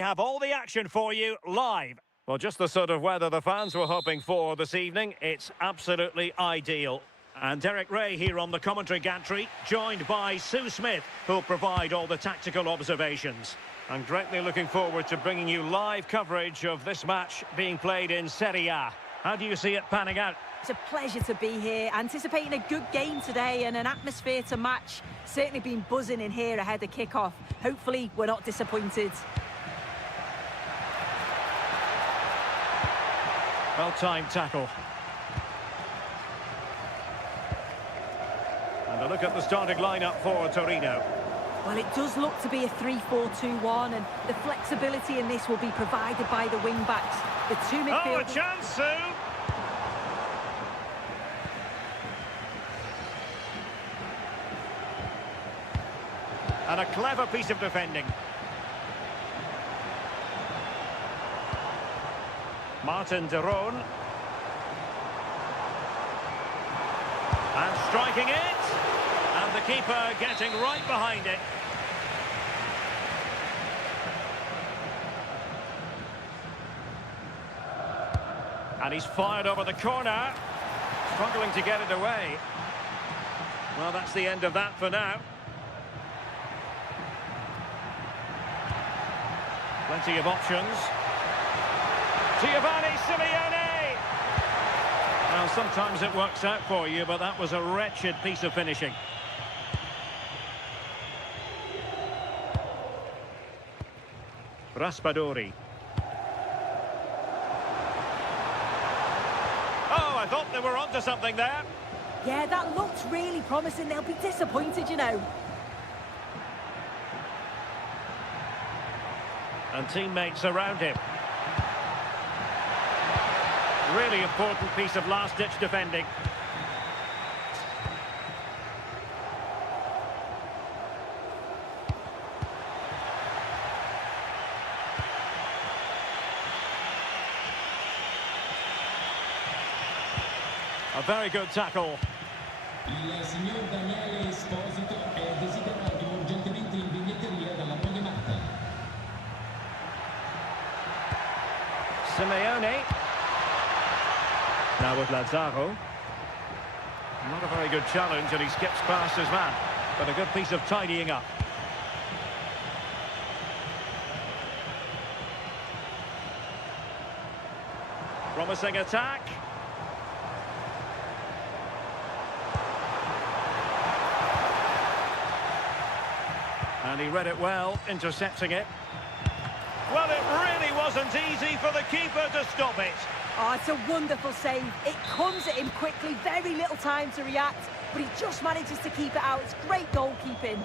have all the action for you live. Well, just the sort of weather the fans were hoping for this evening. It's absolutely ideal. And Derek Ray here on the commentary gantry, joined by Sue Smith, who'll provide all the tactical observations. I'm greatly looking forward to bringing you live coverage of this match being played in Serie A. How do you see it panning out? It's a pleasure to be here, anticipating a good game today and an atmosphere to match. Certainly been buzzing in here ahead of kick-off. Hopefully we're not disappointed. Well-timed tackle. And a look at the starting lineup for Torino. Well, it does look to be a 3-4-2-1, and the flexibility in this will be provided by the wing-backs. The two midfielders... Oh, a chance, Sue! And a clever piece of defending. Martin de Roon. And striking it. And the keeper getting right behind it. And he's fired over the corner. Struggling to get it away. Well, that's the end of that for now. Plenty of options. Giovanni Simeone! Well, sometimes it works out for you, but that was a wretched piece of finishing. Raspadori. Oh, I thought they were onto something there. Yeah, that looks really promising. They'll be disappointed, you know. And teammates around him. Really important piece of last-ditch defending. A very good tackle. Il signor Daniele Esposito è desiderato urgentemente in biglietteria dalla moglie Marta. Simeone. Now with Lazaro. Not a very good challenge, and he skips past his man. But a good piece of tidying up. Promising attack. And he read it well, intercepting it. Well, it really wasn't easy for the keeper to stop it. Oh, it's a wonderful save. It comes at him quickly, very little time to react, but he just manages to keep it out. It's great goalkeeping.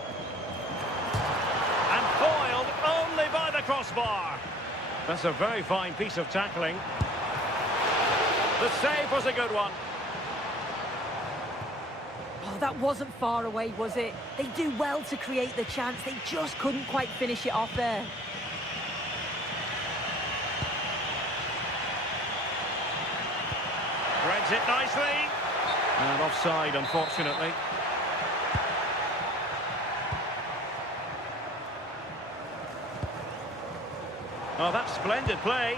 And foiled only by the crossbar. That's a very fine piece of tackling. The save was a good one. Oh, that wasn't far away, was it? They do well to create the chance. They just couldn't quite finish it off there. Threads it nicely. And offside, unfortunately. Oh, that's splendid play.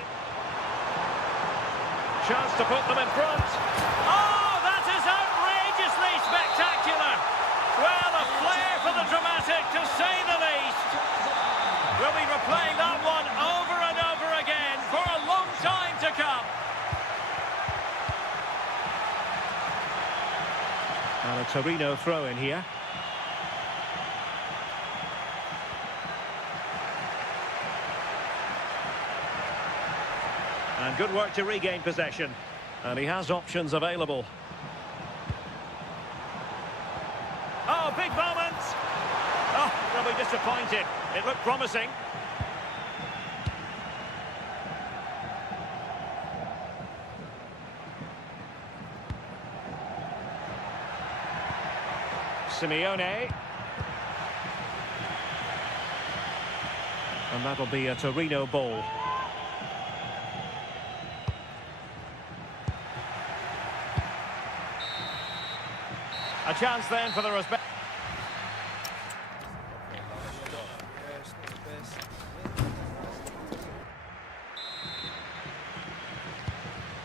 Chance to put them in front. Oh, that is outrageously spectacular. Well, a flair for the dramatic, to say the least. We'll be replaying that one over and over again for a long time to come. And a Torino throw in here. And good work to regain possession. And he has options available. Oh, big moment! Oh, they'll be disappointed. It looked promising. Simeone. And that'll be a Torino ball. A chance then for the respect.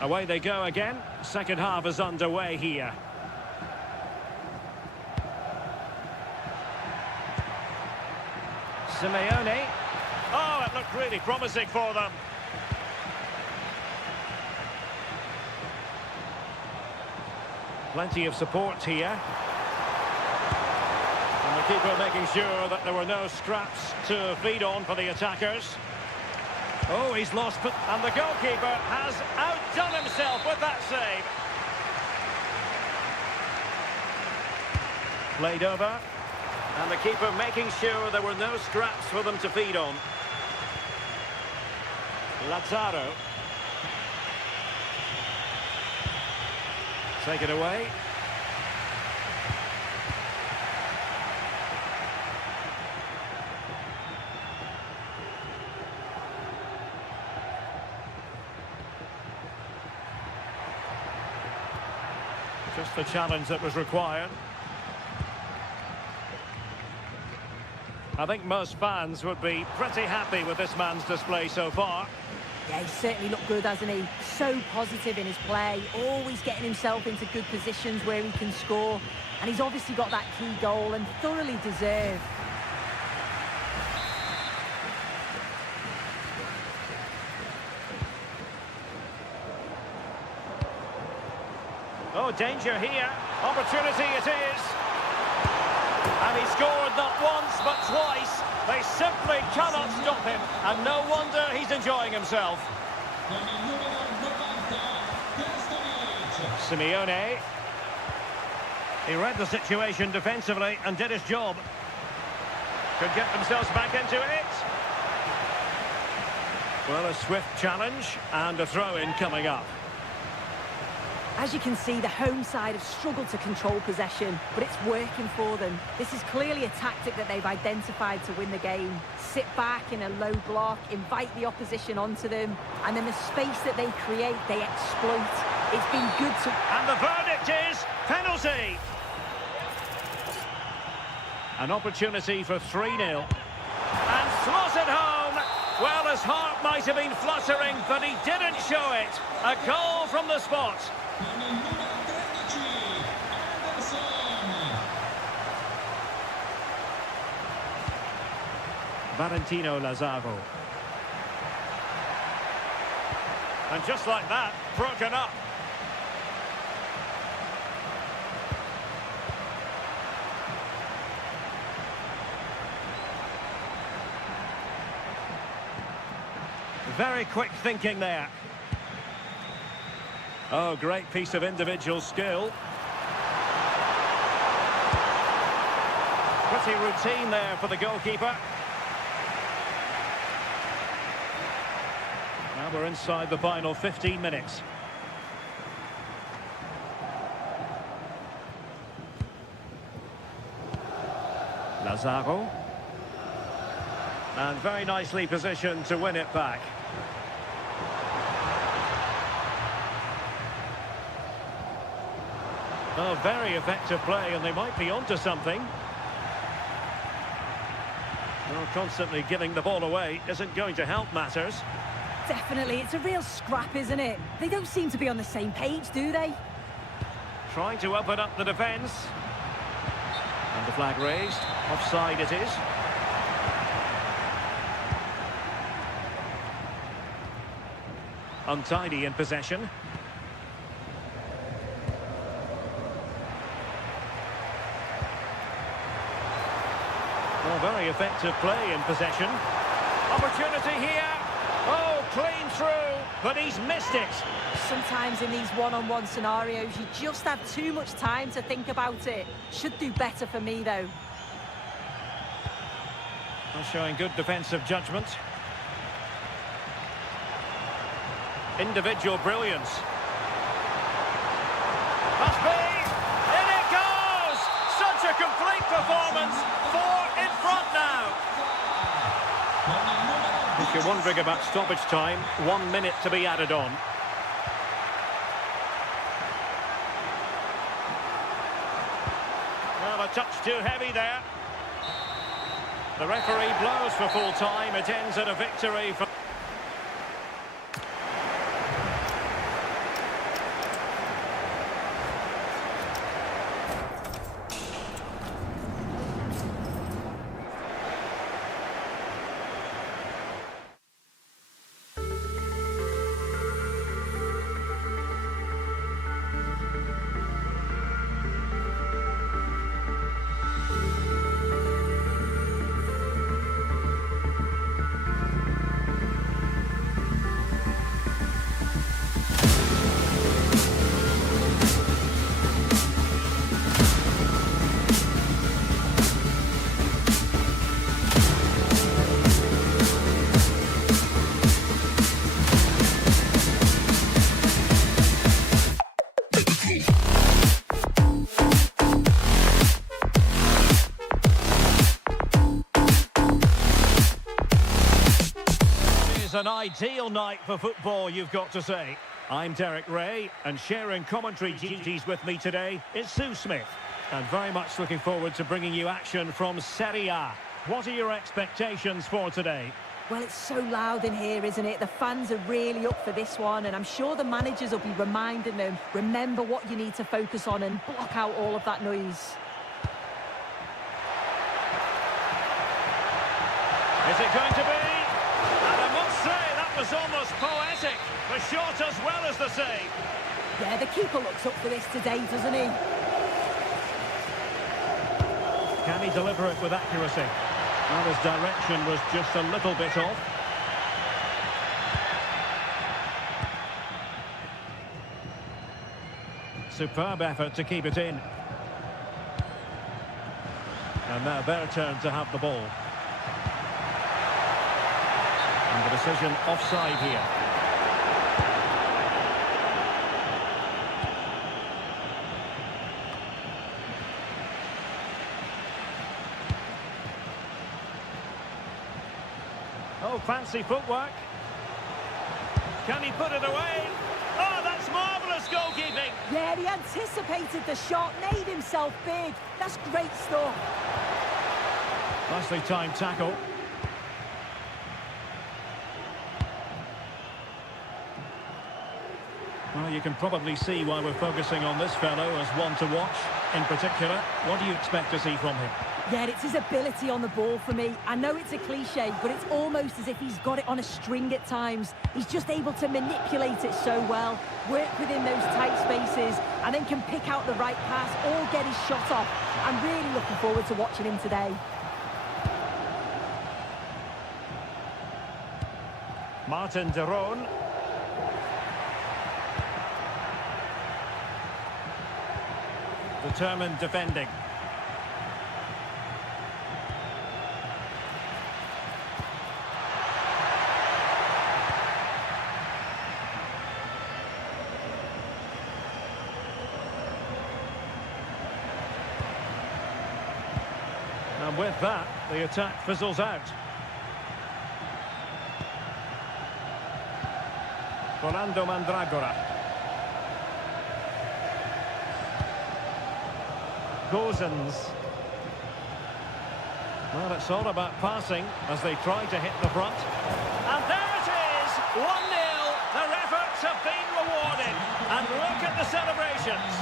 Away they go again. Second half is underway here. Simeone. Oh, it looked really promising for them. Plenty of support here. And the keeper making sure that there were no scraps to feed on for the attackers. Oh, he's lost, and the goalkeeper has outdone himself with that save. Played over, and the keeper making sure there were no scraps for them to feed on. Lazzaro. Take it away. Just the challenge that was required. I think most fans would be pretty happy with this man's display so far. Yeah, he's certainly looked good, hasn't he? So positive in his play, always getting himself into good positions where he can score. And he's obviously got that key goal and thoroughly deserved. Oh, danger here. Opportunity it is. And he scored not once, but twice. They simply cannot stop him. And no wonder he's enjoying himself. Simeone. He read the situation defensively and did his job. Could get themselves back into it. Well, a swift challenge and a throw-in coming up. As you can see, the home side have struggled to control possession, but it's working for them. This is clearly a tactic that they've identified to win the game. Sit back in a low block, invite the opposition onto them, and then the space that they create, they exploit. It's been good to... And the verdict is penalty! An opportunity for 3-0. And slotted home! Well, his heart might have been fluttering, but he didn't show it. A goal from the spot. Valentino Lazzaro. And just like that, broken up. Very quick thinking there. Oh, great piece of individual skill. Pretty routine there for the goalkeeper. Now we're inside the final 15 minutes. Lazzaro. And very nicely positioned to win it back. Oh, very effective play, and they might be onto something. Well, constantly giving the ball away isn't going to help matters. Definitely, it's a real scrap, isn't it? They don't seem to be on the same page, do they? Trying to open up the defence. And the flag raised. Offside it is. Untidy in possession. Well, very effective play in possession. Opportunity here. Oh, clean through, but he's missed it. Sometimes in these one-on-one scenarios, you just have too much time to think about it. Should do better for me, though. Well, showing good defensive judgment. Individual brilliance. Must be. In it goes! Such a complete performance. 4 in front now. If you're wondering about stoppage time, 1 minute to be added on. Well, a touch too heavy there. The referee blows for full time. It ends at a victory for... is an ideal night for football, you've got to say. I'm Derek Ray, and sharing commentary duties with me today is Sue Smith. And very much looking forward to bringing you action from Serie A. What are your expectations for today? Well, it's so loud in here, isn't it? The fans are really up for this one, and I'm sure the managers will be reminding them, remember what you need to focus on and block out all of that noise. Is it going to be? And I must say, that was almost poetic. The shot as well as the save. Yeah, the keeper looks up for this today, doesn't he? Can he deliver it with accuracy? Well, his direction was just a little bit off. Superb effort to keep it in. And now their turn to have the ball. And the decision offside here. Oh, fancy footwork. Can he put it away? Oh, that's marvellous goalkeeping. Yeah, he anticipated the shot, made himself big. That's great stuff. Nicely timed tackle. Well, you can probably see why we're focusing on this fellow as one to watch. In particular, what do you expect to see from him? Yeah, it's his ability on the ball for me. I know it's a cliche, but it's almost as if he's got it on a string at times. He's just able to manipulate it so well, work within those tight spaces, and then can pick out the right pass or get his shot off. I'm really looking forward to watching him today. Martin de Roon. Determined defending. And with that, the attack fizzles out. Rolando Mandragora. Gozens. Well, it's all about passing as they try to hit the front. And there it is! 1-0. Their efforts have been rewarded. And look at the celebrations.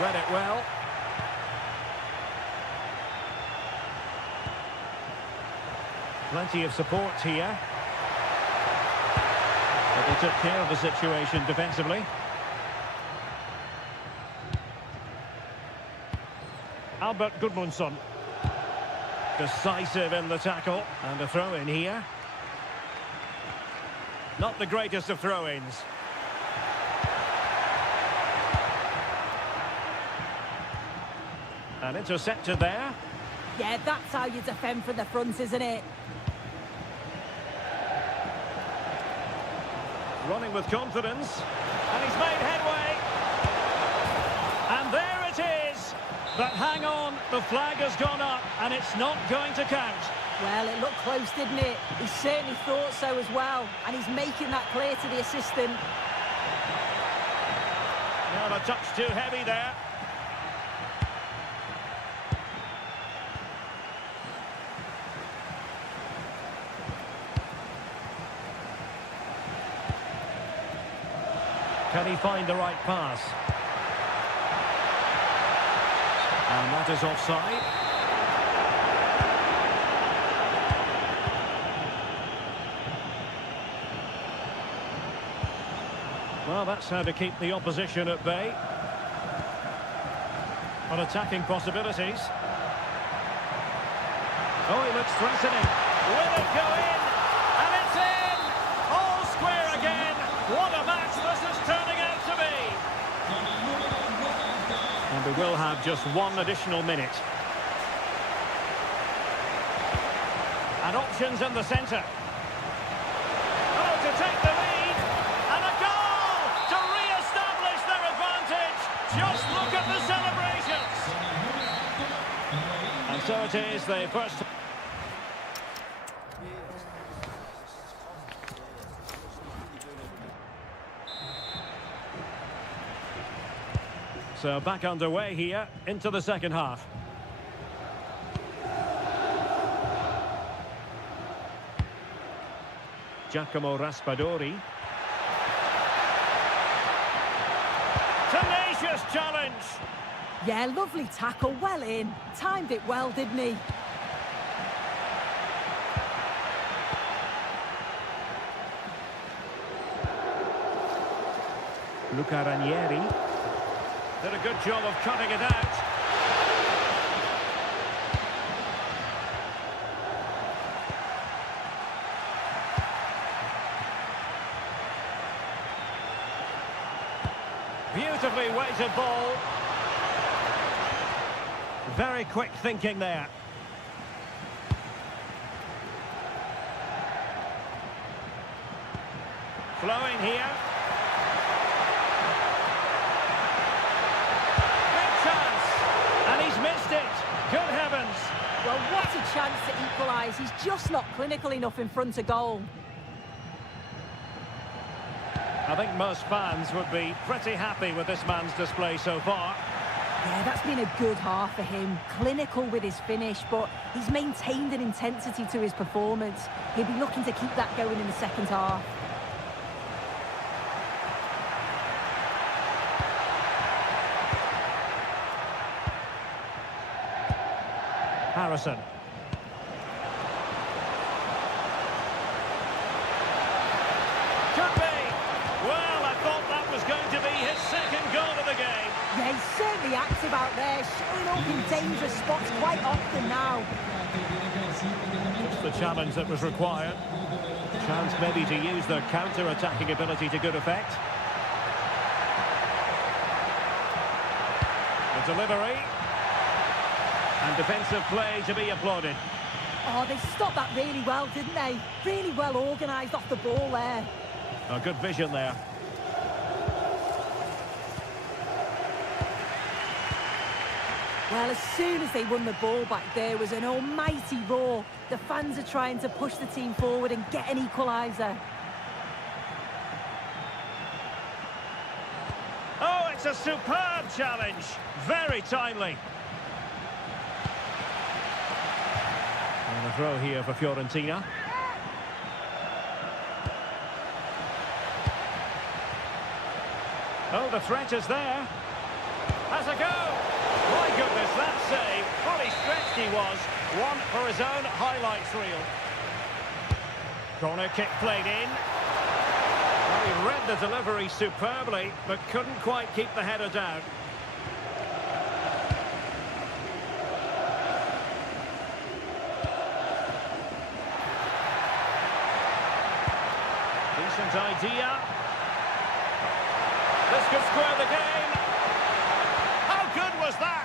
Read it well. Plenty of support here. But they took care of the situation defensively. Albert Gudmundsson. Decisive in the tackle. And a throw in here. Not the greatest of throw-ins. And intercepted there. Yeah, that's how you defend from the front, isn't it? Running with confidence. And he's made headway. And there it is. But hang on, the flag has gone up and it's not going to count. Well, it looked close, didn't it? He certainly thought so as well. And he's making that clear to the assistant. Well, a touch too heavy there. Can he find the right pass? And that is offside. Well, that's how to keep the opposition at bay. On attacking possibilities. Oh, he looks threatening. Will it go in? And it's in! All square again. What a match this is turning out to be. And we will have just one additional minute. And options in the centre. Oh, to take the lead. And a goal to re-establish their advantage. Just look at So it is the first... So back underway here into the second half. Giacomo Raspadori. Tenacious challenge. Yeah, lovely tackle, well in. Timed it well, didn't he? Luca Ranieri. Did a good job of cutting it out. Beautifully weighted ball. Very quick thinking there. Flowing here. And he's missed it. Good heavens. Well, what a chance to equalise. He's just not clinical enough in front of goal. I think most fans would be pretty happy with this man's display so far. Yeah, that's been a good half for him. Clinical with his finish, but he's maintained an intensity to his performance. He'll be looking to keep that going in the second half. Harrison. Could be. Well, I thought that was going to be his second goal of the game. Yeah, he's certainly active out there, showing up in dangerous spots quite often now. Just the challenge that was required. Chance maybe to use their counter-attacking ability to good effect. The delivery. And defensive play to be applauded. Oh, they stopped that really well, didn't they? Really well organised off the ball there. A good vision there. Well, as soon as they won the ball back, there was an almighty roar. The fans are trying to push the team forward and get an equaliser. Oh, it's a superb challenge. Very timely. And a throw here for Fiorentina. Oh, the threat is there. Has a go. My goodness, that save. Fully stretched he was. One for his own highlights reel. Corner kick played in. Well, he read the delivery superbly, but couldn't quite keep the header down. Decent idea. This could square the game. How good was that?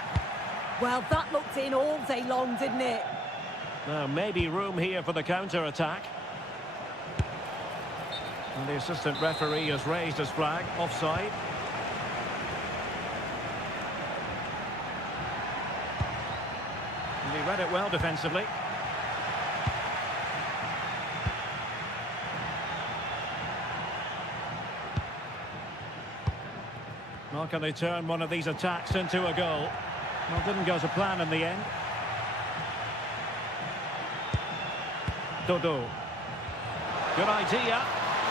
Well, that looked in all day long, didn't it? Now, maybe room here for the counter-attack. And the assistant referee has raised his flag, offside. And he read it well defensively. Well, can they turn one of these attacks into a goal? Well, didn't go to plan in the end. Dodo. Good idea.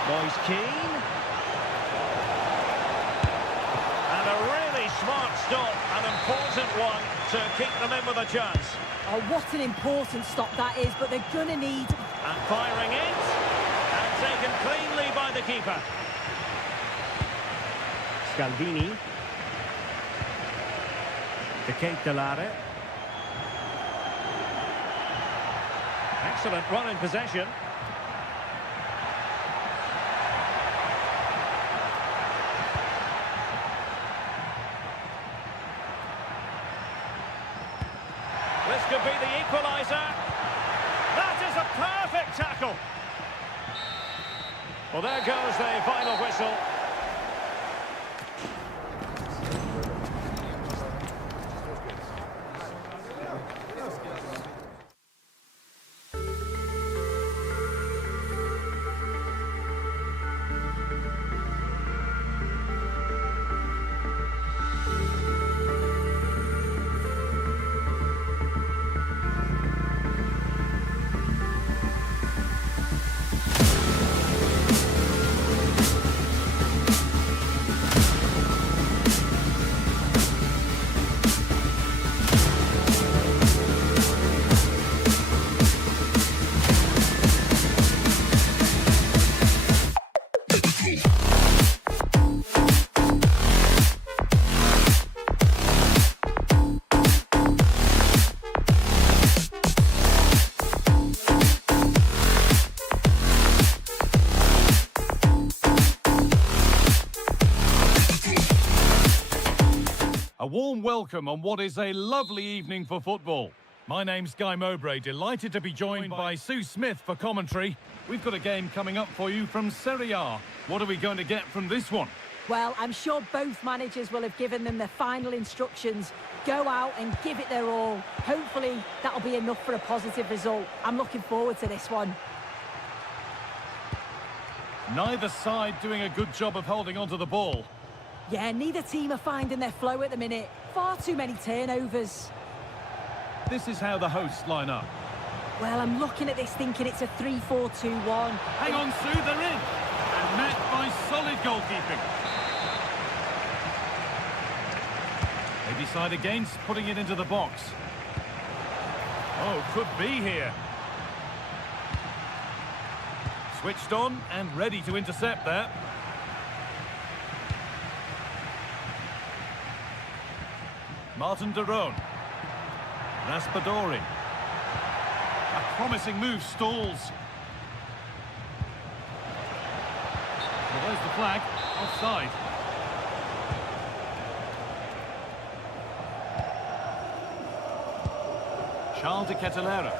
Boys keen. And a really smart stop, an important one to keep them in with a chance. Oh, what an important stop that is, but they're going to need... And firing it. And taken cleanly by the keeper. Scalvini. De Ketelare. Excellent run in possession. This could be the equaliser. That is a perfect tackle. Well, there goes the final whistle. warm welcome on what is a lovely evening for football. My name's Guy Mowbray, delighted to be joined by Sue Smith for commentary. We've got a game coming up for you from Serie A. What are we going to get from this one? Well, I'm sure both managers will have given them their final instructions. Go out and give it their all. Hopefully, that'll be enough for a positive result. I'm looking forward to this one. Neither side doing a good job of holding onto the ball. Yeah, neither team are finding their flow at the minute. Far too many turnovers. This is how the hosts line up. Well, I'm looking at this thinking it's a 3-4-2-1. Hang on, Sue, they're in. And met by solid goalkeeping. They decide against putting it into the box. Oh, could be here. Switched on and ready to intercept there. Martin de Roon. Raspadori. A promising move stalls. Well, there's the flag. Offside. Charles de Ketelera.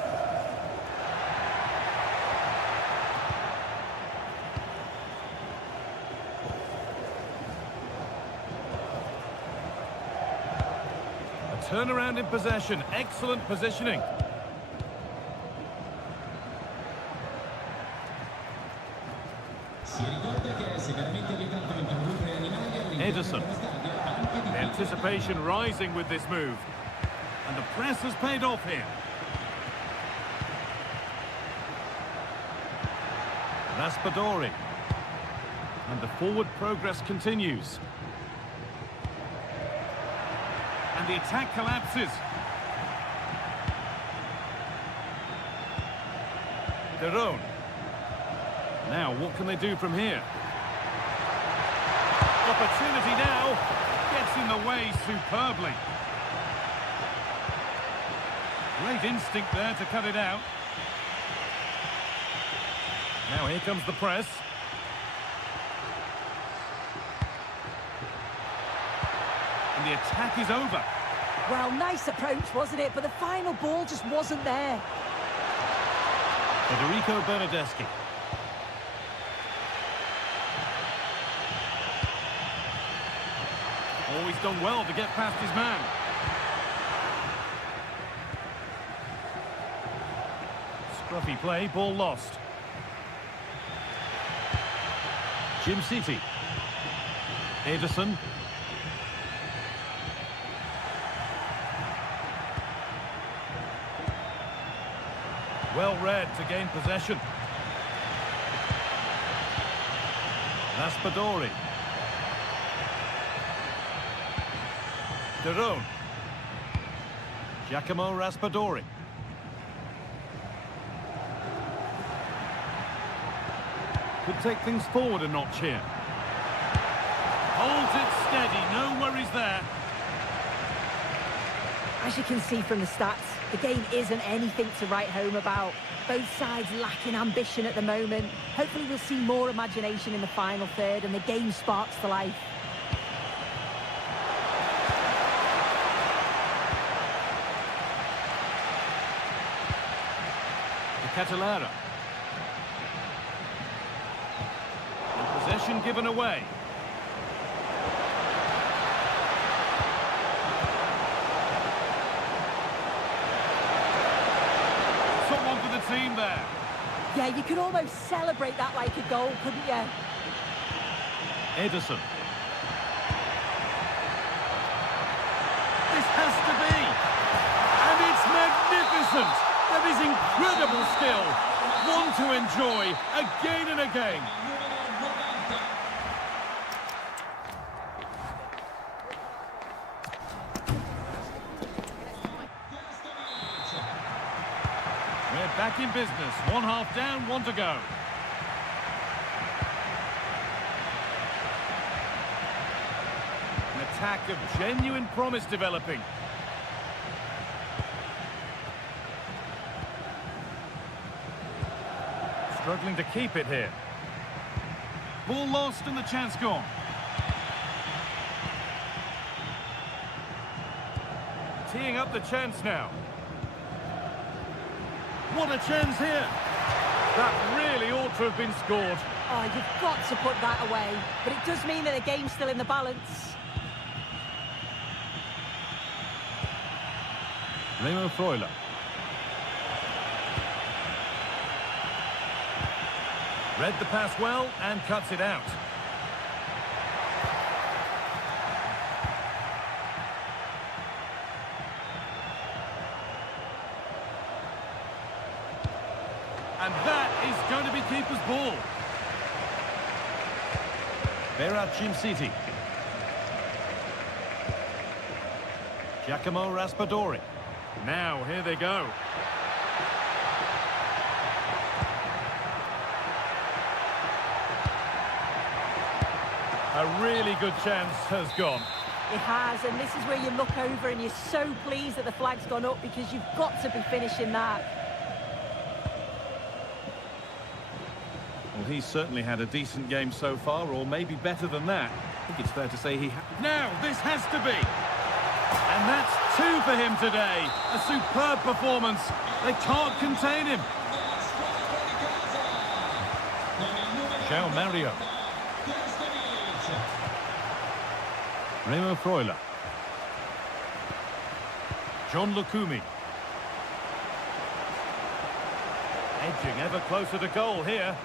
Turnaround in possession. Excellent positioning. Ederson. The anticipation rising with this move. And the press has paid off here. Raspadori. And the forward progress continues. And the attack collapses. De Roon. Now, what can they do from here? Opportunity now. Gets in the way superbly. Great instinct there to cut it out. Now here comes the press. And the attack is over. Well, nice approach, wasn't it? But the final ball just wasn't there. Federico Bernardeschi. Always done well to get past his man. Scruffy play, ball lost. Jim City. Ederson. Well read to gain possession. Raspadori. De Roon. Giacomo Raspadori. Could take things forward a notch here. Holds it steady, no worries there. As you can see from the stats, the game isn't anything to write home about. Both sides lacking ambition at the moment. Hopefully we'll see more imagination in the final third and the game sparks to life. Ketelera. Possession given away. Someone for the team there. Yeah, you could almost celebrate that like a goal, couldn't you? Ederson. This has to be. And it's magnificent. There is incredible skill. One to enjoy again and again. We're back in business. One half down, one to go. An attack of genuine promise developing. Struggling to keep it here. Ball lost and the chance gone. teeing up the chance now. What a chance here. That really ought to have been scored. Oh, you've got to put that away. But it does mean that the game's still in the balance. Remo Freuler. Read the pass well and cuts it out. And that is going to be keeper's ball. Vatryshka. Giacomo Raspadori. Now, here they go. A really good chance has gone. It has, and this is where you look over and you're so pleased that the flag's gone up because you've got to be finishing that. Well, he's certainly had a decent game so far, or maybe better than that. I think it's fair to say he... Now, this has to be! And that's 2 for him today. A superb performance. They can't contain him. João Mario. Remo Freuler. John Lukumi. Edging ever closer to goal here.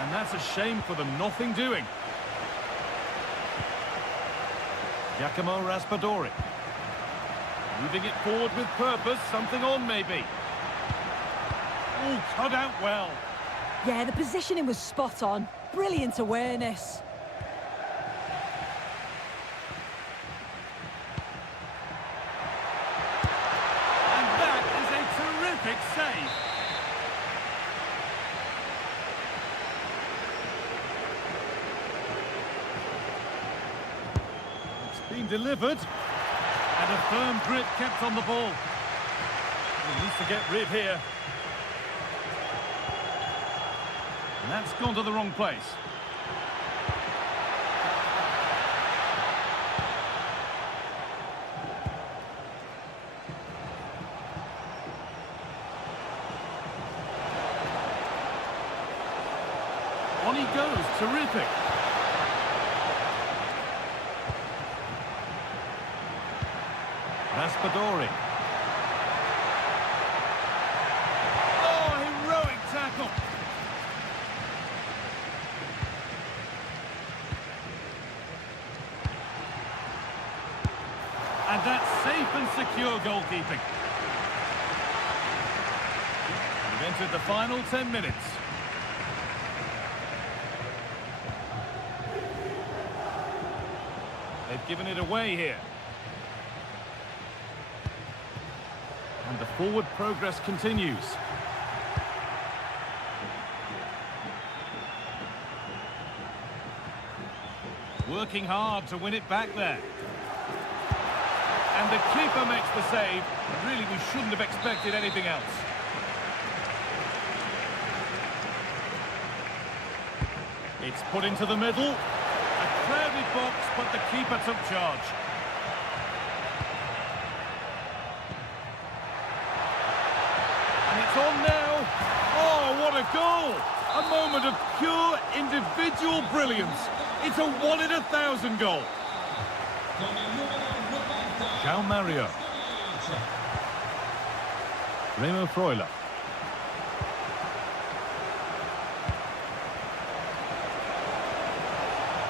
And that's a shame for them, nothing doing. Giacomo Raspadori. Moving it forward with purpose, something on maybe. Oh, cut out well. Yeah, the positioning was spot on. Brilliant awareness. And that is a terrific save. It's been delivered. And a firm grip kept on the ball. He needs to get rid here. And that's gone to the wrong place. On he goes, terrific. Raspadori. Oh, heroic tackle. And that's safe and secure goalkeeping. We've entered the final 10 minutes. They've given it away here. And the forward progress continues. Working hard to win it back there. And the keeper makes the save. Really, we shouldn't have expected anything else. It's put into the middle. A crowded box, but the keeper took charge. It's on now. Oh, what a goal! A moment of pure individual brilliance. It's a 1 in 1,000 goal. João Mario. Remo Freuler.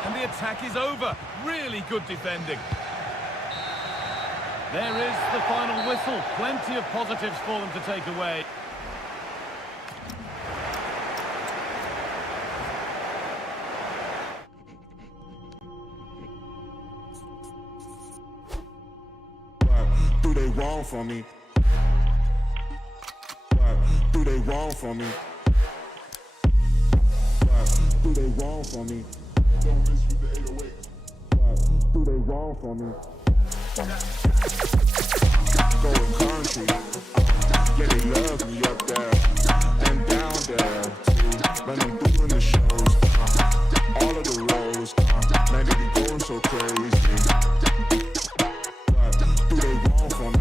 And the attack is over. Really good defending. There is the final whistle. Plenty of positives for them to take away. Do they wrong for me? What do they wrong for me? What do they wrong for me? Don't miss with the 808. What do they wrong for me? Going country, yeah, they love me up there and down there too. When I'm doing the shows, all of the roads, man, they be going so crazy. What do they want from me?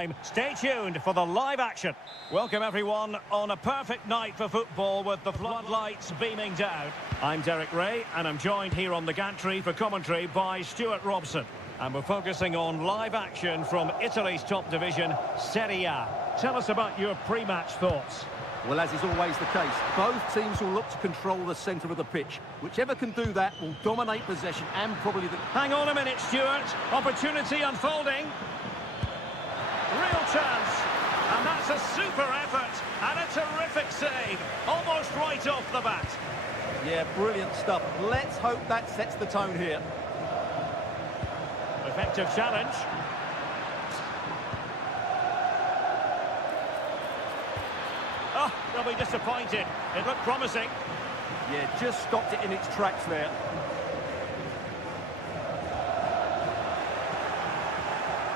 time. Stay tuned for the live action. Welcome everyone on a perfect night for football with the floodlights beaming down. I'm Derek Ray and I'm joined here on the gantry for commentary by Stuart Robson. And we're focusing on live action from Italy's top division, Serie A. Tell us about your pre-match thoughts. Well, as is always the case, both teams will look to control the centre of the pitch. Whichever can do that will dominate possession and probably the... Hang on a minute, Stuart. Opportunity unfolding. Real chance. And that's a super effort and a terrific save. Almost right off the bat. Yeah, brilliant stuff. Let's hope that sets the tone here. Effective challenge. Oh, they'll be disappointed. It looked promising. Yeah, just stopped it in its tracks there.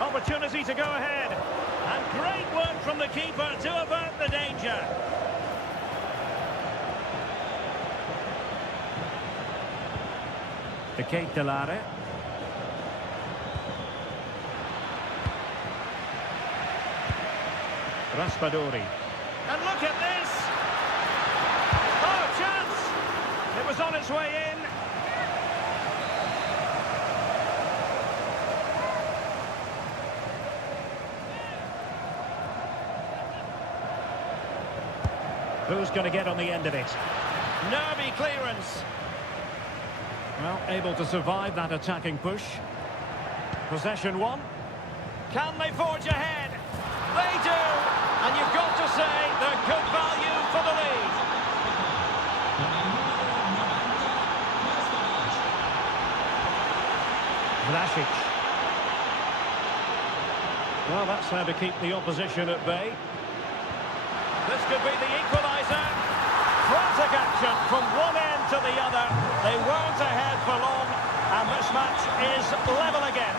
Opportunity to go ahead. And great work from the keeper to avert the danger. The Kate Delare. Raspadori. And look at this! Oh, chance! It was on its way in. Who's going to get on the end of it? Nervy clearance. Well, able to survive that attacking push. Possession one. Can they forge ahead? They do! And you've got to say they're good value for the lead. Vlasic. Well, that's how to keep the opposition at bay. This could be the equaliser. Frantic action from one end to the other. They weren't ahead for long, and this match is level again.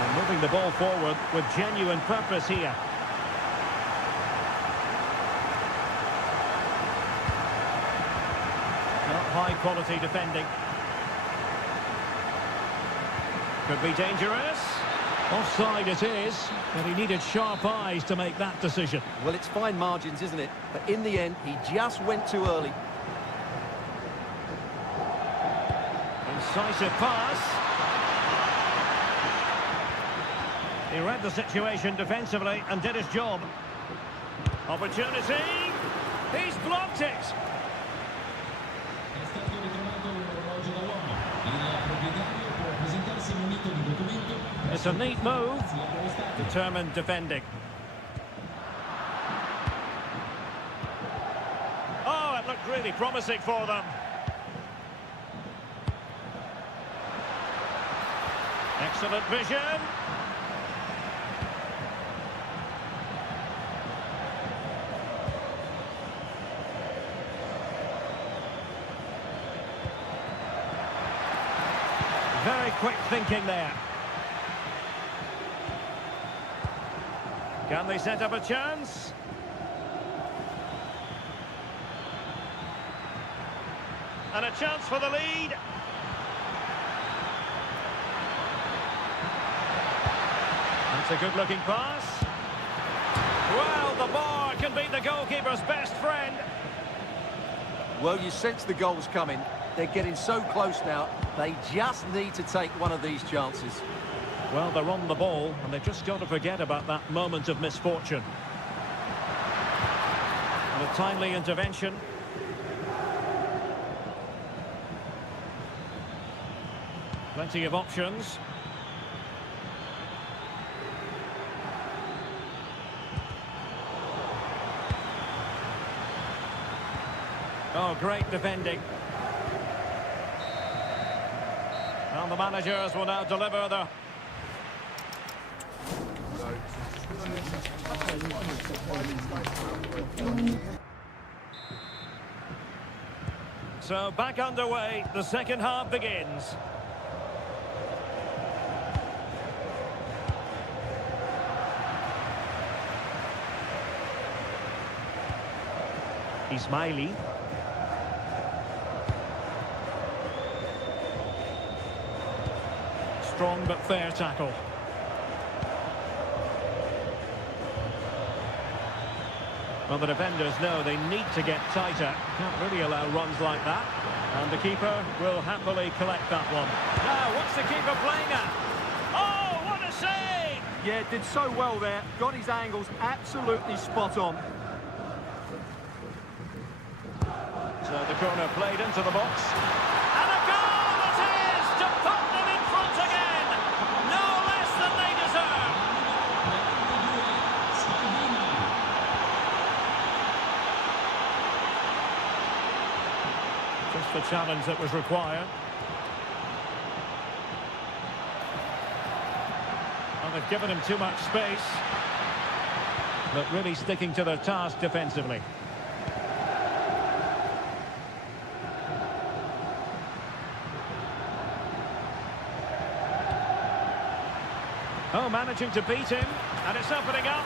And moving the ball forward with genuine purpose here. Not high quality defending. Could be dangerous. Offside it is, but he needed sharp eyes to make that decision. Well, it's fine margins, isn't it? But in the end, he just went too early. Incisive pass. He read the situation defensively and did his job. Opportunity. He's blocked it. È stato ritrovato l'orologio dall'uomo. Il proprietario può presentarsi munito di documento. It's a neat move. Determined defending. Oh, it looked really promising for them. Excellent vision. Very quick thinking there. Can they set up a chance? And a chance for the lead. That's a good-looking pass. Well, the bar can be the goalkeeper's best friend. Well, you sense the goal's coming. They're getting so close now. They just need to take one of these chances. Well, they're on the ball, and they've just got to forget about that moment of misfortune. And a timely intervention. Plenty of options. Oh, great defending. And the managers will now deliver the... So back underway, the second half begins. Ismaili. strong but fair tackle. Well, the defenders know they need to get tighter. Can't really allow runs like that. And the keeper will happily collect that one. Now, what's the keeper playing at? Oh, what a save! Yeah, did so well there. Got his angles absolutely spot on. So the corner played into the box. And a goal it is to put them in front again. No less than they deserve. Just the challenge that was required. Well, they've given him too much space. But really sticking to their task defensively. Oh, managing to beat him, and it's opening up.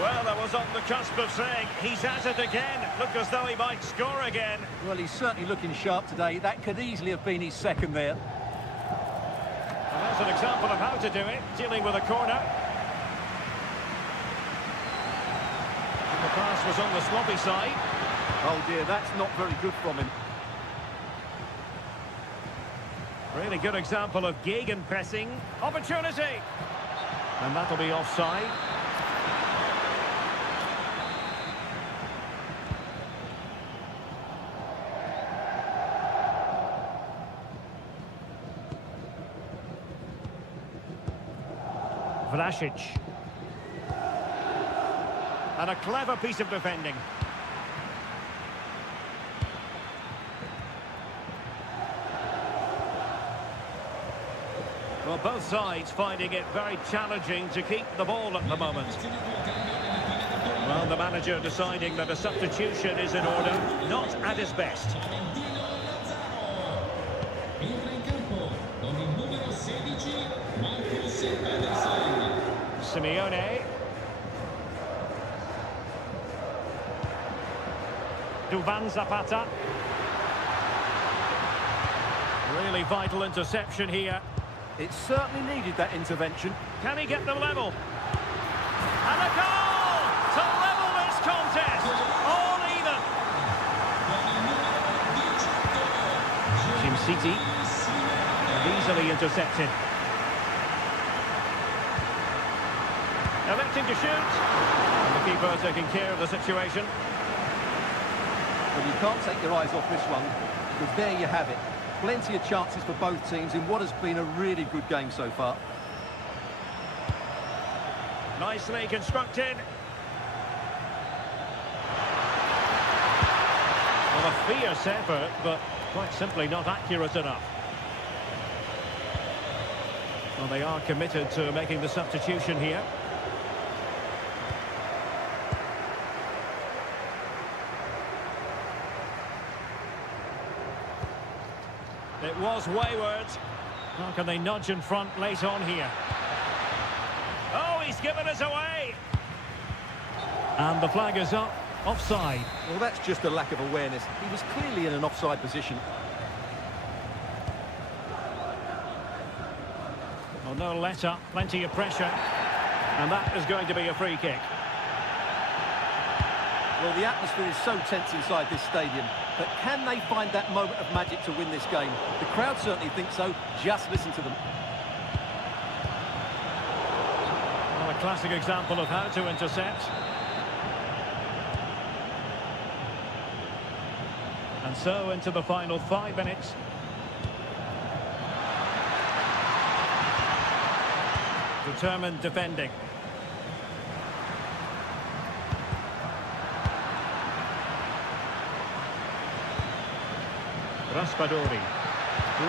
Well, that was on the cusp of saying he's at it again. Looked as though he might score again. Well, he's certainly looking sharp today. That could easily have been his second there. And that's an example of how to do it, dealing with a corner. And the pass was on the sloppy side. Oh dear, that's not very good from him. Really good example of gegenpressing. Opportunity! And that'll be offside. Vatryshka. And a clever piece of defending. Well, both sides finding it very challenging to keep the ball at the moment. Well, the manager deciding that a substitution is in order, not at his best. Simeone. Duvan Zapata. Really vital interception here. It certainly needed that intervention. Can he get them level? And a goal to level this contest. All even. Team City easily intercepted. Electing to shoot. And the keeper taking care of the situation. Well, you can't take your eyes off this one, because there you have it. Plenty of chances for both teams in what has been a really good game so far. Nicely constructed. Well, a fierce effort, but quite simply not accurate enough. Well, they are committed to making the substitution here. It was wayward. How can they nudge in front late on here? Oh, he's given us away. And the flag is up. Offside. Well, that's just a lack of awareness. He was clearly in an offside position. Well, no let up. Plenty of pressure. And that is going to be a free kick. Well, the atmosphere is so tense inside this stadium, but can they find that moment of magic to win this game? The crowd certainly think so. Just listen to them. Well, a classic example of how to intercept. And so into the final 5 minutes. Determined defending. Raspadori.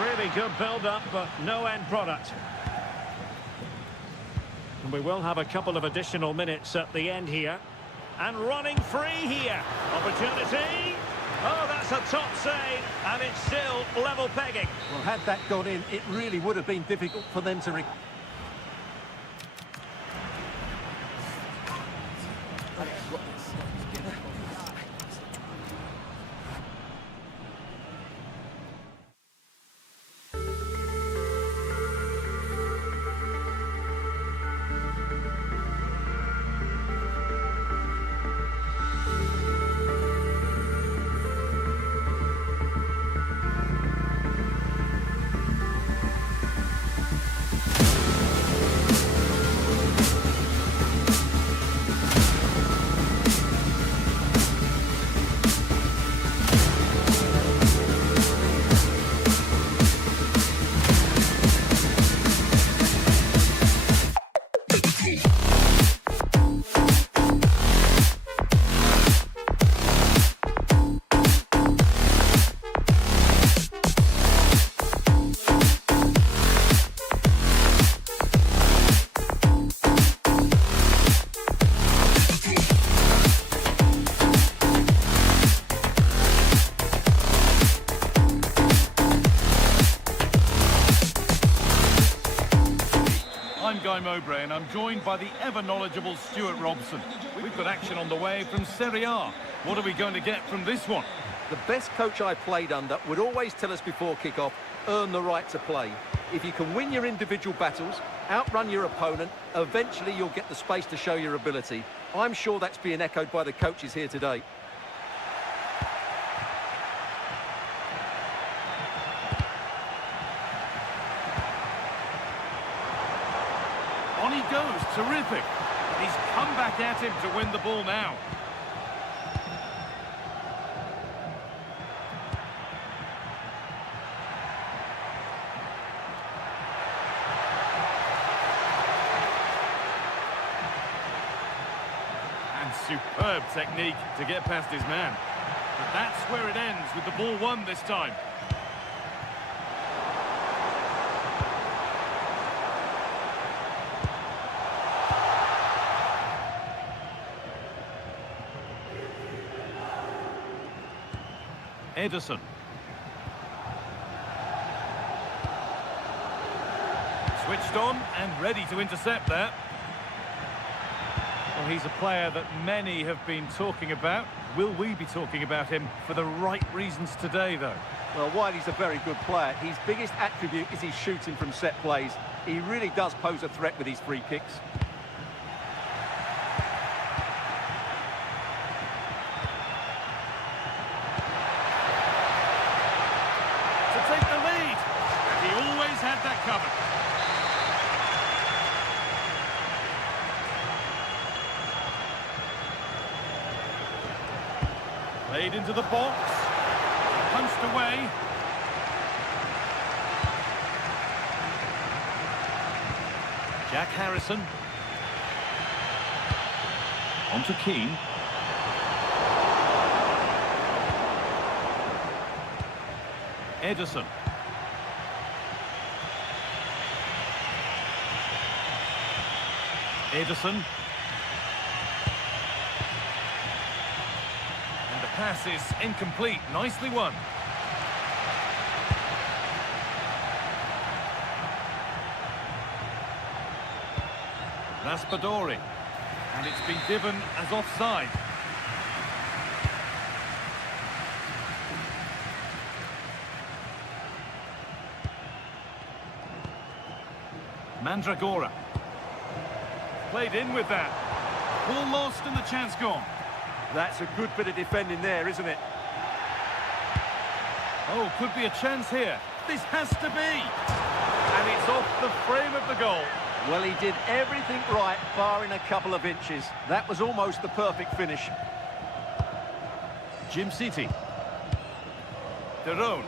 Really good build-up, but no end product. And we will have a couple of additional minutes at the end here. And running free here. Opportunity. Oh, that's a top save. And it's still level pegging. Well, had that gone in, it really would have been difficult for them to... Guy Mowbray and I'm joined by the ever-knowledgeable Stuart Robson. We've got action on the way from Serie A. What are we going to get from this one? The best coach I played under would always tell us before kick-off, earn the right to play. If you can win your individual battles, outrun your opponent, eventually you'll get the space to show your ability. I'm sure that's being echoed by the coaches here today. On he goes, terrific. He's come back at him to win the ball now. And superb technique to get past his man. But that's where it ends with the ball won this time. Ederson. Switched on and ready to intercept that. Well, he's a player that many have been talking about. Will we be talking about him for the right reasons today, though? Well, while he's a very good player, his biggest attribute is his shooting from set plays. He really does pose a threat with his free kicks. Had that covered. Played into the box. Punched away. Jack Harrison. On to Keane. Ederson. Ederson. And the pass is incomplete. Nicely won. Raspadori. And it's been given as offside. Mandragora. Played in with that. Ball lost and the chance gone. That's a good bit of defending there, isn't it? Oh, could be a chance here. This has to be. And it's off the frame of the goal. Well, he did everything right, barring a couple of inches. That was almost the perfect finish. Jim City. Derone.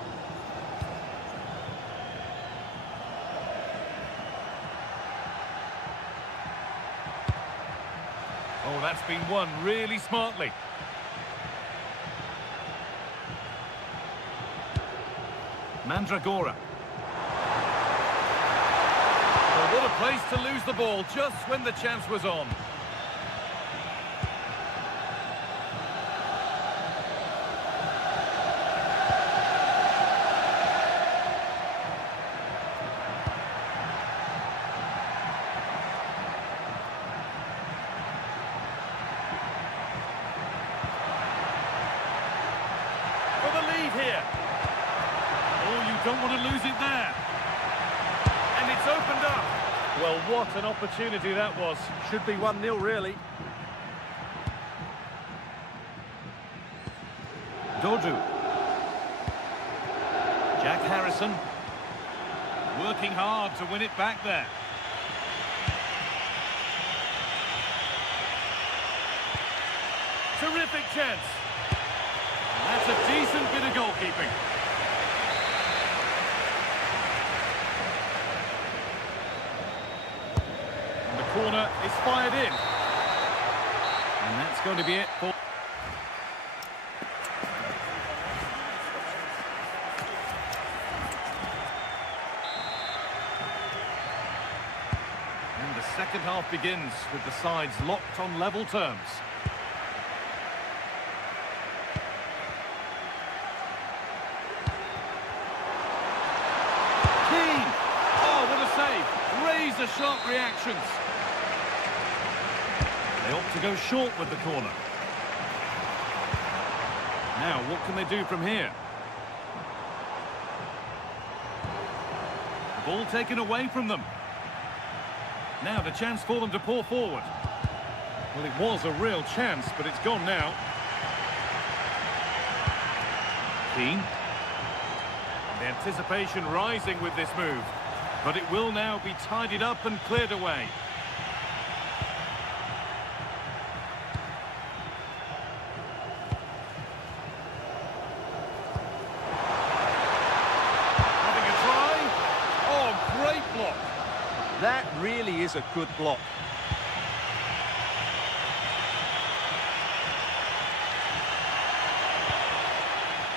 Oh, that's been won really smartly. Mandragora. Oh, what a place to lose the ball just when the chance was on. Here. Oh, you don't want to lose it there. And it's opened up. Well, what an opportunity that was. Should be 1-0, really. Dodu. Jack Harrison. Working hard to win it back there. Terrific chance. That's a decent bit of goalkeeping. And the corner is fired in. And that's going to be it for... And the second half begins with the sides locked on level terms. These are sharp reactions. They opt to go short with the corner. Now, what can they do from here? Ball taken away from them. Now the chance for them to pour forward. Well, it was a real chance, but it's gone now. Keane. The anticipation rising with this move. But it will now be tidied up and cleared away. Having a try. Oh, great block. That really is a good block.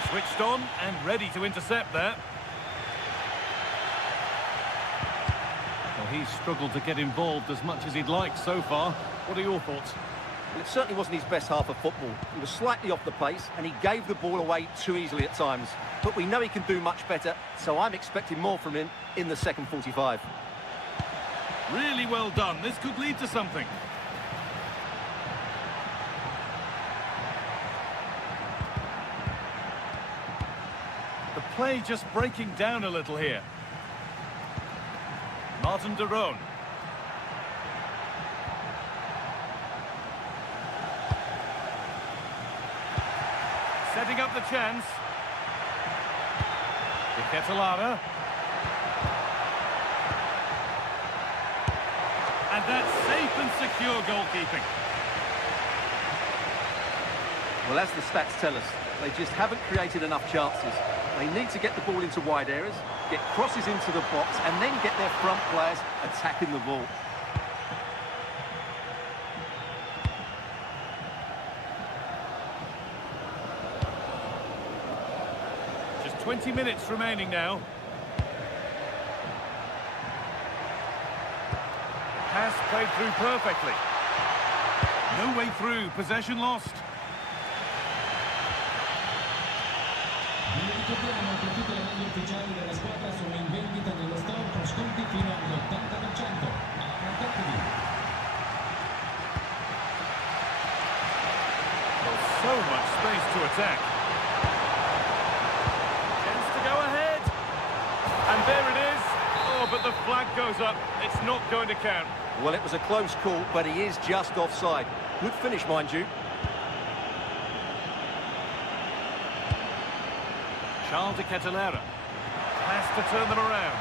Switched on and ready to intercept there. Well, he's struggled to get involved as much as he'd like so far. What are your thoughts? Well, it certainly wasn't his best half of football. He was slightly off the pace and he gave the ball away too easily at times. But we know he can do much better, so I'm expecting more from him in the second 45. Really well done. This could lead to something. The play just breaking down a little here. Martin de Roon. Setting up the chance. De Ketelaere. And that's safe and secure goalkeeping. Well, as the stats tell us, they just haven't created enough chances. They need to get the ball into wide areas, get crosses into the box, and then get their front players attacking the ball. Just 20 minutes remaining now. Pass played through perfectly. No way through, possession lost. Vi ricordiamo che tutte le maglie ufficiali della squadra sono in vendita nello store con sconti fino all'80%. Affrontatevi! Well, so much space to attack. Chance to go ahead. And there it is. Oh, but the flag goes up. It's not going to count. Well, it was a close call, but he is just offside. Good finish, mind you. Charles de Ketelaere has to turn them around.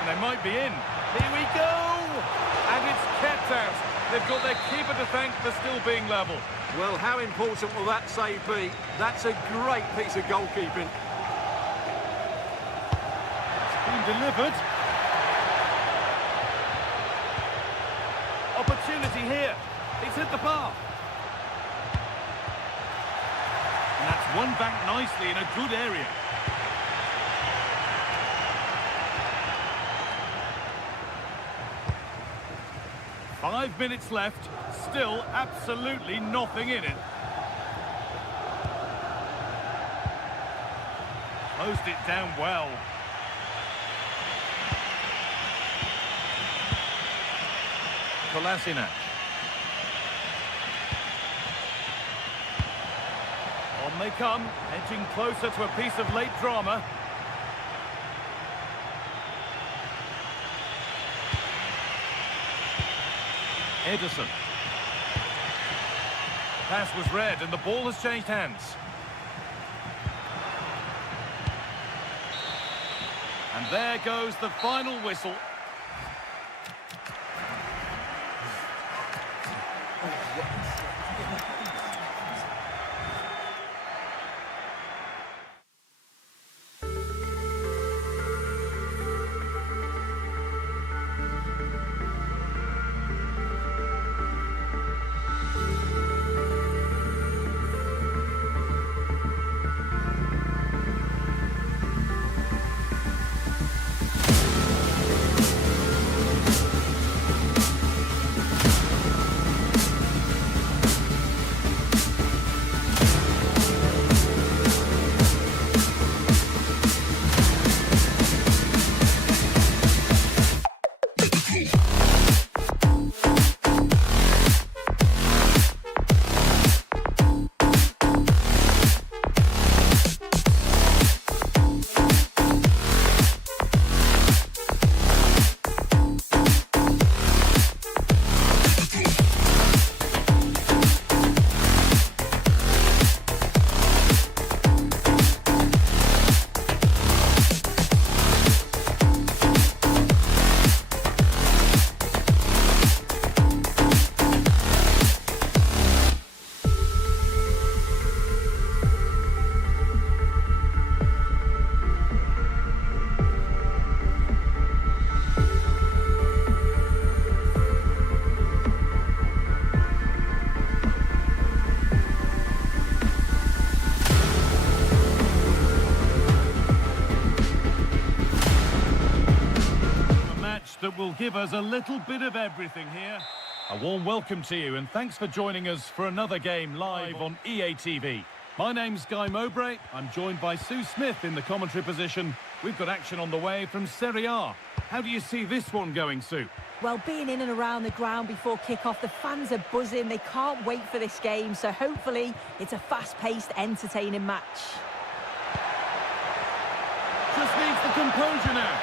And they might be in. Here we go! And it's kept out. They've got their keeper to thank for still being level. Well, how important will that save be? That's a great piece of goalkeeping. It's been delivered. Opportunity here. He's hit the bar. And that's won back nicely in a good area. Five minutes left. Still absolutely nothing in it. Closed it down well. Kolasinac. On they come, edging closer to a piece of late drama. Ederson. Pass was read and the ball has changed hands. And there goes the final whistle. that will give us a little bit of everything here. A warm welcome to you, and thanks for joining us for another game live on EA TV. My name's Guy Mowbray. I'm joined by Sue Smith in the commentary position. We've got action on the way from Serie A. How do you see this one going, Sue? Well, being in and around the ground before kick-off, the fans are buzzing. They can't wait for this game, so hopefully it's a fast-paced, entertaining match. Just needs the composure now.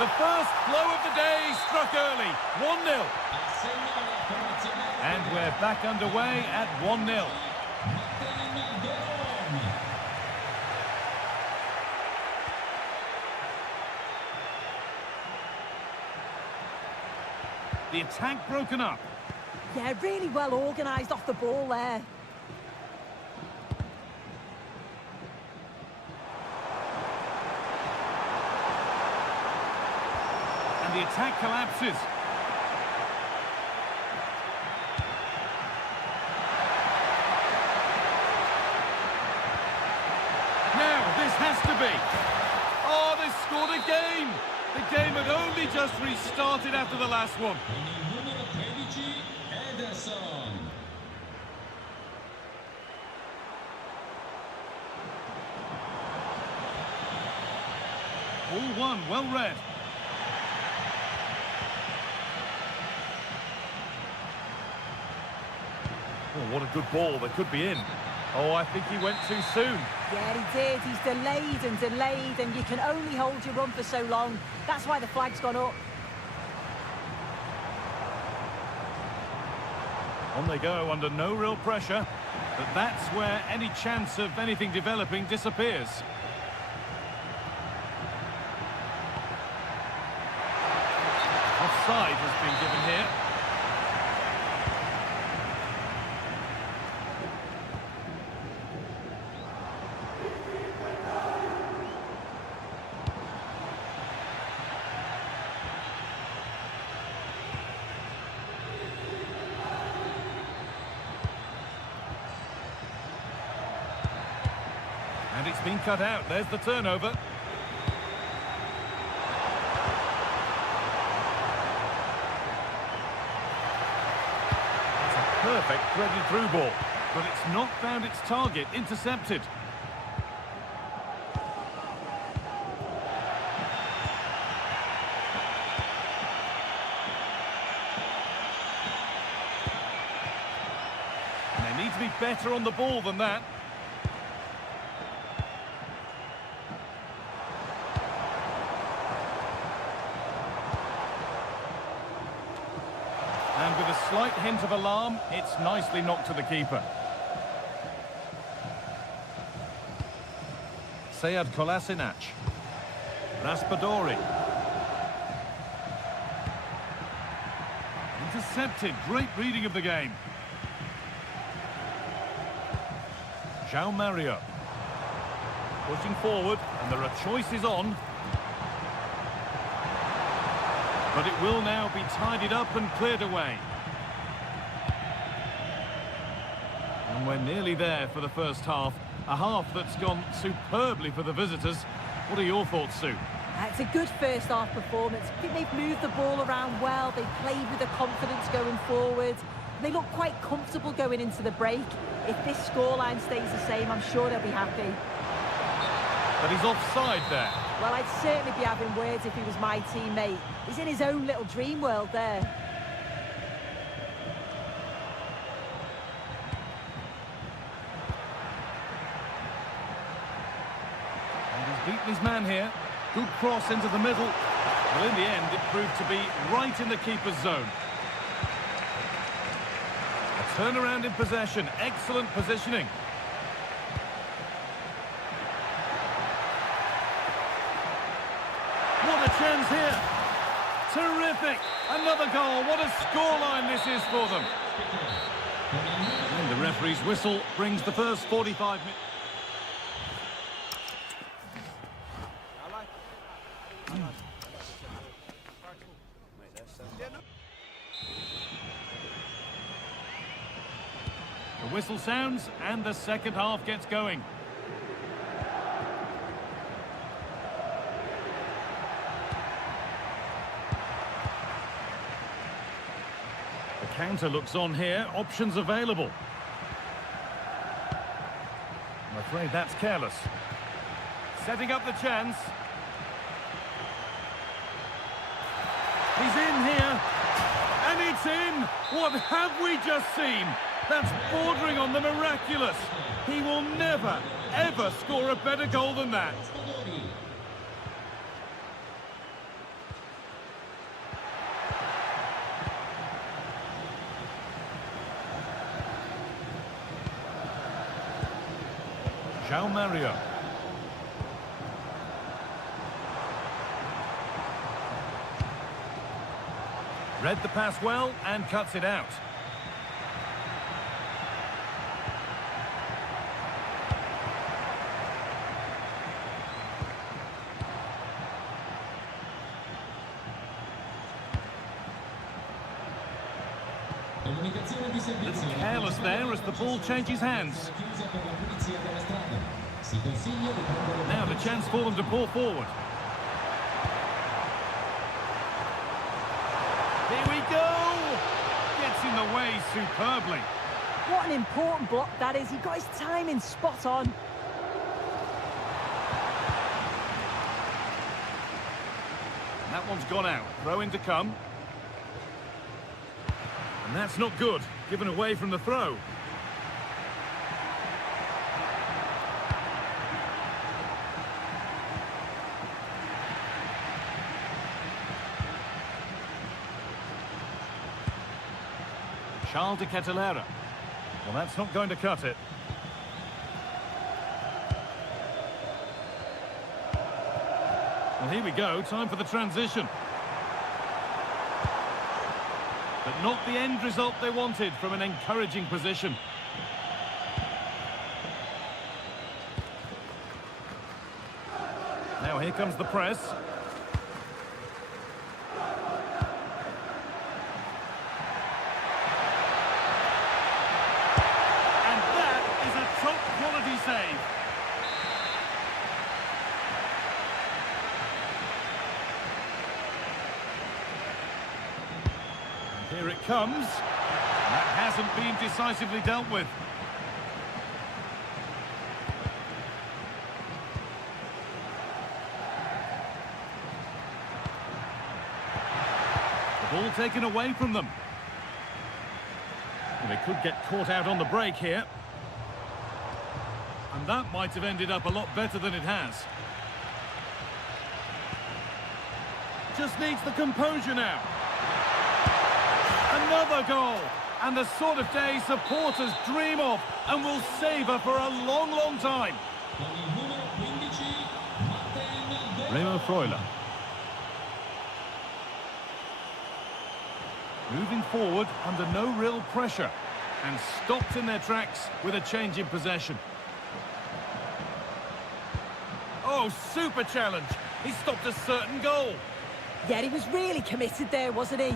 The first blow of the day struck early, 1-0. And we're back underway at 1-0. The attack broken up. Yeah, really well organised off the ball there. And the attack collapses. Now, this has to be. Oh, they scored again. The game had only just restarted after the last one. All one, well read. Oh, what a good ball. They could be in. Oh, I think he went too soon. Yeah, he did. He's delayed, and you can only hold your run for so long. That's why the flag's gone up. On they go under no real pressure, but that's where any chance of anything developing disappears. Offside has been given here. And it's been cut out. There's the turnover. It's a perfect threaded through ball, but it's not found its target. Intercepted. And they need to be better on the ball than that. And with a slight hint of alarm, it's nicely knocked to the keeper. Sead Kolasinac. Raspadori. Intercepted. Great reading of the game. João Mario. Pushing forward, and there are choices on. But it will now be tidied up and cleared away. And we're nearly there for the first half. A half that's gone superbly for the visitors. What are your thoughts, Sue? It's a good first half performance. I think they've moved the ball around well. They've played with the confidence going forward. They look quite comfortable going into the break. If this scoreline stays the same, I'm sure they'll be happy. But he's offside there. Well, I'd certainly be having words if he was my teammate. He's in his own little dream world there. And he's beaten his man here. Good cross into the middle. Well, in the end, it proved to be right in the keeper's zone. A turnaround in possession. Excellent positioning. What a chance here. Terrific. Another goal. What a scoreline this is for them. And the referee's whistle brings the first 45 minutes. The whistle sounds and the second half gets going. Counter looks on here. Options available. I'm afraid that's careless. Setting up the chance. He's in here. And it's in! What have we just seen? That's bordering on the miraculous. He will never, ever score a better goal than that. João Mario. Read the pass well and cuts it out. Little careless there as the ball changes hands. Now the chance for them to pull forward. Here we go! Gets in the way superbly. What an important block that is. He got his timing spot on. That one's gone out. Throw in to come. And that's not good. Given away from the throw. Charles de Ketelera. Well, that's not going to cut it. Well, here we go. Time for the transition. But not the end result they wanted from an encouraging position. Now here comes the press. And that is a top quality save. Here it comes. That hasn't been decisively dealt with. The ball taken away from them. Well, they could get caught out on the break here. And that might have ended up a lot better than it has. Just needs the composure now. Another goal, and the sort of day supporters dream of and will savour for a long, long time. Remo Freuler. Moving forward under no real pressure and stopped in their tracks with a change in possession. Oh, super challenge. He stopped a certain goal. Yeah, he was really committed there, wasn't he?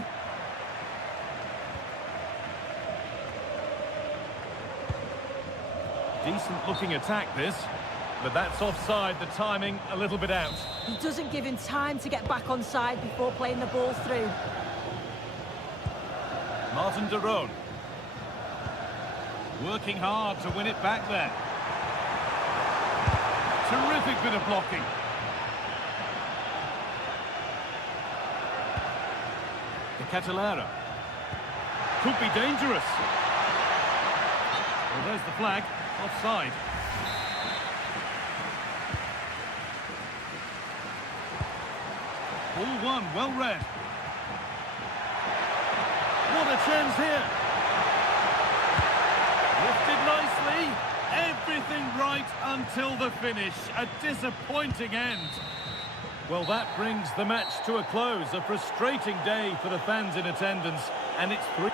Decent looking attack this, but that's offside, the timing a little bit out. He doesn't give him time to get back on side before playing the ball through. Martin de Roon. Working hard to win it back there. Terrific bit of blocking. De Ketelera. Could be dangerous. Well, there's the flag. Offside. Ball one, well read. What a chance here. Lifted nicely. Everything right until the finish. A disappointing end. Well, that brings the match to a close. A frustrating day for the fans in attendance. And it's 3.